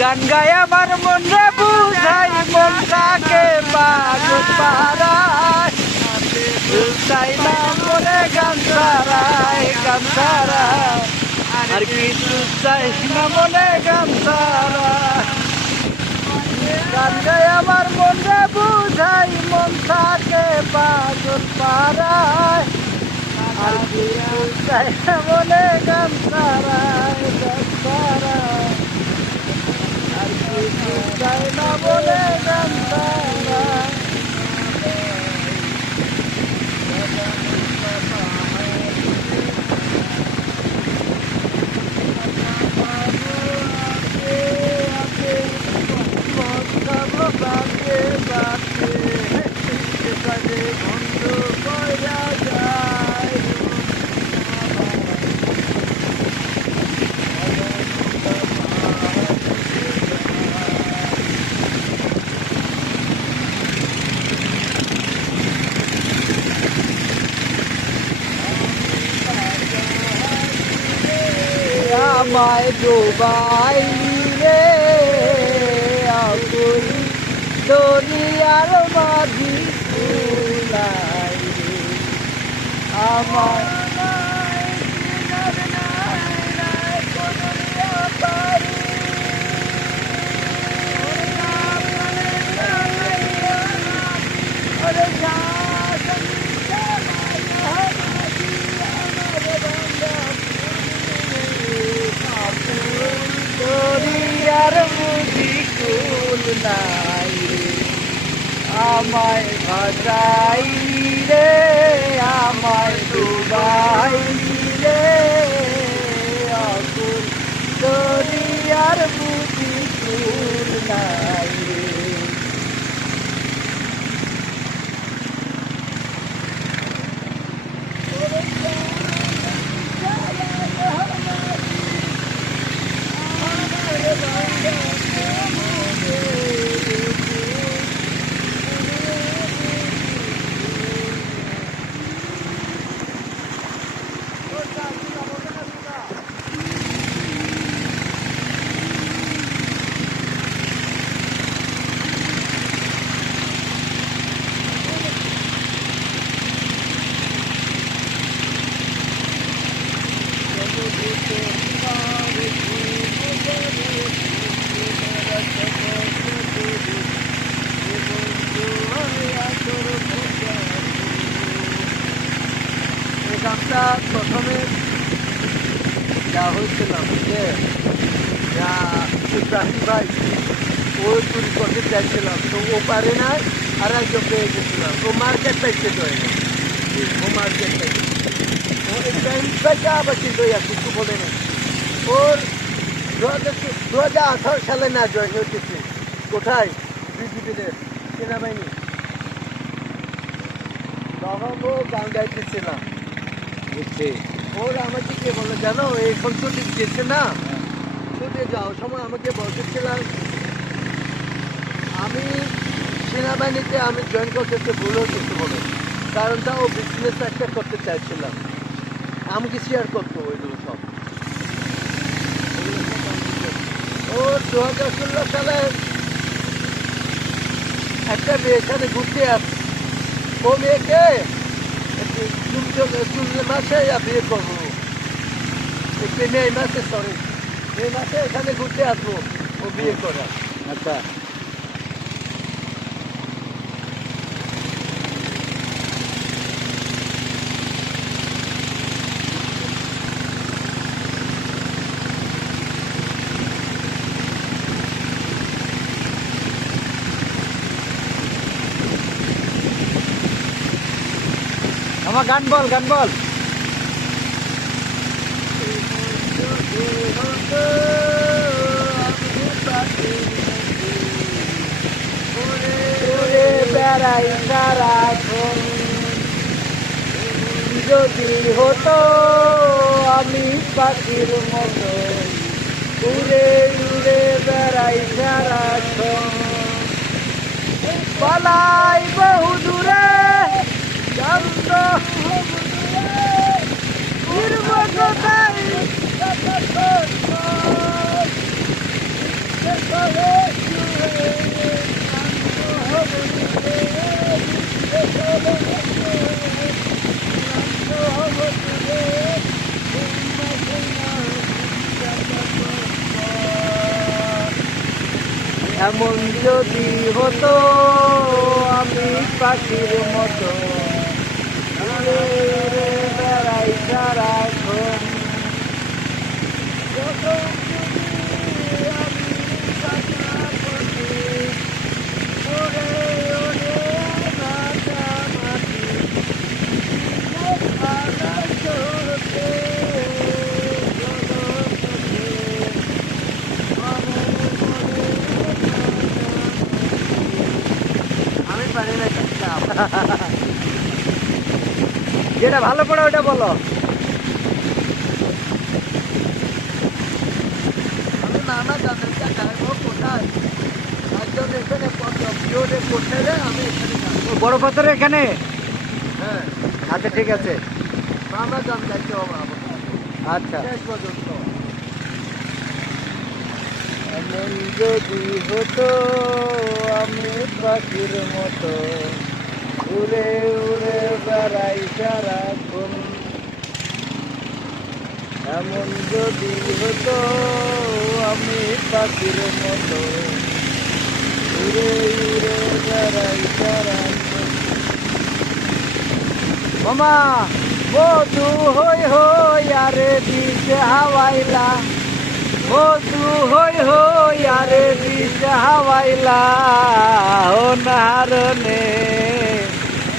গান গায় আমার মন রে বুঝাই মন থাকে পাগল পাহারায় বুঝাই না মনে গান সারায় গান সারায় আর কিছু চাই না মনে গান সারায় গান গায় আমার মন রে বুঝাই মন থাকে পাগল পাহারায় মনে গান সারায় গান সারায় আর কিছু চাই না বলে গান সারায় আমায় ডোবাই রে আকুল দুনিয়ার মাঝি ফুলাই রে আমায় দরিয়ার মুদি কুল নাই আমায় ভাজাই রে আমায় ডুবাই রে অকুল দরিয়ার বুঝি নাই। ইব্রাহিম ভাই ও চুরি করতে চাইছিলাম। তো ও পারে না আর একজন পেয়ে গেছিলাম। ও মার্কেট পাইছে তো ও মার্কেট পাইছে ও ইব্রাহিম ভাইকে আবার কিন্তু কিছু বলে না ওর দু হাজার আঠারো সালে না জয়েন হতেছে কোথায়? বিজিবিতে। সেনাবাহিনী। তখন ও গান গাইতেছিলাম বুঝছি। ওর আমাকে কে বলে জানো? এখন ছুটি গেছে না। ছুটে যাও সময় আমাকে বলতেছিলাম, আমি সেনাবাহিনীতে আমি জয়েন করতে ভুল হচ্ছে বলে। কারণটা ও বিজনেস একটা করতে চাইছিলাম। আমাকে শেয়ার করতো ওইগুলো সব? ও দু হাজার ষোলো সালে একটা মেয়ের সাথে ঘুরতে আসছে ও মেয়েকে জুন মাসে বিয়ে করব। মে মাসে সরি মে মাসে এখানে ঘুরতে আসব। ও বিয়ে করা। আচ্ছা। আমার গান বল গান বল। বেড়াই সারাক্ষণ যদি হতো আমি পাখির মতো। উড়ে উড়ে বেড়াই সারাক্ষণ পালাই বহু দূরে চন্দ্র ফিরব এমন যদি হতো আমি পাখির মতো। যেটা ভালো পড়ে ওটা বলো। আমি নানা কোথায়? একজন এখানে আমি এখানে বড় পাথর এখানে? হ্যাঁ। আচ্ছা ঠিক আছে। নানা জান যাইতে হবে আমার আচ্ছা। শেষ পর্যন্ত। এমন যদি হতো আমি পাখির মতো উড়ে সারাক্ষণ এমন যদি হতো আমি পাখির মতো। উড়ে উড়ে বেড়াই সারাক্ষণ মামা মধু হই হই, আরে বীজ হাওয়াইলা। মধু হই হই, আরে বীজ হাওয়াইলা। ও নারনে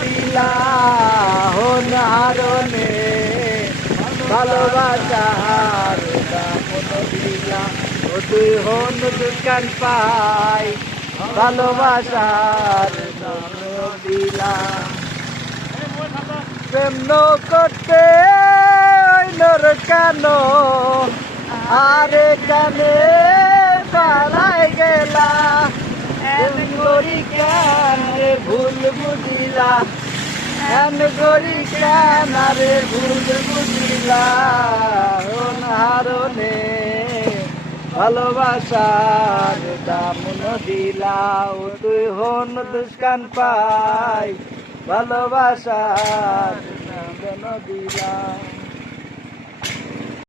দিলা হন হারনে ভালোবাসার দিলা। ও তুই হন দোকান পাই ভালোবাসার দিলা। প্রেম করতে কেন, আরে কানে পালাই গেলা। গরি কেন ভুল বুঝিলা। এন গরি কেন রে ভুল বুঝিলা। হারনে ভালোবাসার দাম দিলা ও তুই হন দুষ্কান পাই, ভালোবাসার দাম দিলা